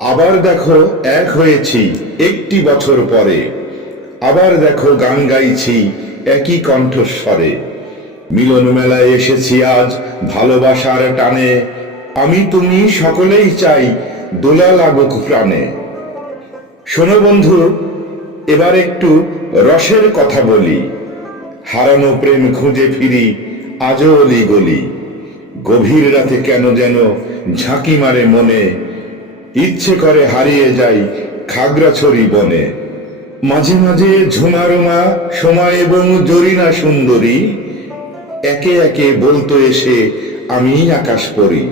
আবার দেখো এক হয়েছি একটি বছর পরে। আবার দেখো গান গাইছি একই কণ্ঠস্বরে। মিলন মেলায় এসেছি আজ ভালোবাসার টানে। আমি তুমি সকলেই চাই দোলা লাগুক প্রাণে। শোনো বন্ধু, এবার একটু রসের কথা বলি। হারানো প্রেম খুঁজে ফিরি, আজও অলি গলি। গভীর রাতে কেন যেন ঝাঁকি মারে মনে ইচ্ছে করে হারিয়ে যাই খাগড়াছড়ি বনে। মাঝে মাঝে ঝুমারুমা, সময় এবং জরিনা সুন্দরী, একে একে বলতো এসে আমি আকাশ পড়ি।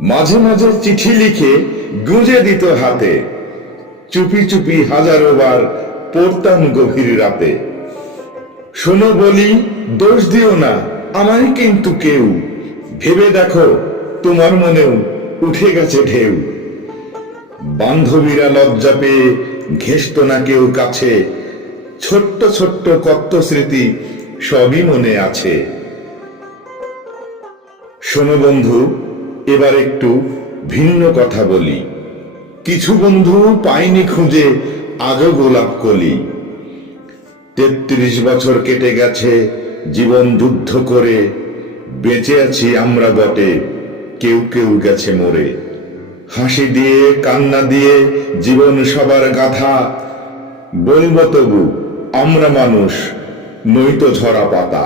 মাঝে মাঝে চিঠি লিখে গুঁজে দিত হাতে। চুপি চুপি হাজারো বার পড়তাম গভীর রাতে। শোনো বলি, দোষ দিও না, আমায় কিন্তু কেউ। ভেবে দেখো, তোমার মনেও উঠে গেছে ঢেউ। বান্ধবীরা লজ্জা পেয়ে ঘেসত না কেউ কাছে। ছোট্ট ছোট্ট কত্ত স্মৃতি সবই মনে আছে। শোনো বন্ধু, এবার একটু ভিন্ন কথা বলি। কিছু বন্ধু পাইনি খুঁজে আজও গোলাপ কলি। তেত্রিশ বছর কেটে গেছে, জীবন যুদ্ধ করে। বেঁচে আছি আমরা বটে, কেউ কেউ গেছে মরে। হাসি দিয়ে, কান্না দিয়ে জীবন সবার গাথা। বলব তবু, আমরা মানুষ নইতো ঝরা পাতা।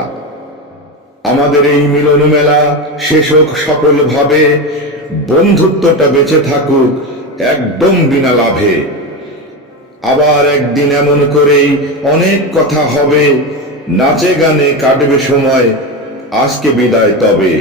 আমাদের এই মিলন মেলা শেষ হোক সফল ভাবে বন্ধুত্বটা বেঁচে থাকুক একদম বিনা লাভে। আবার একদিন এমন করেই অনেক কথা হবে, নাচে গানে কাটবে সময়, আজকে বিদায় তবে।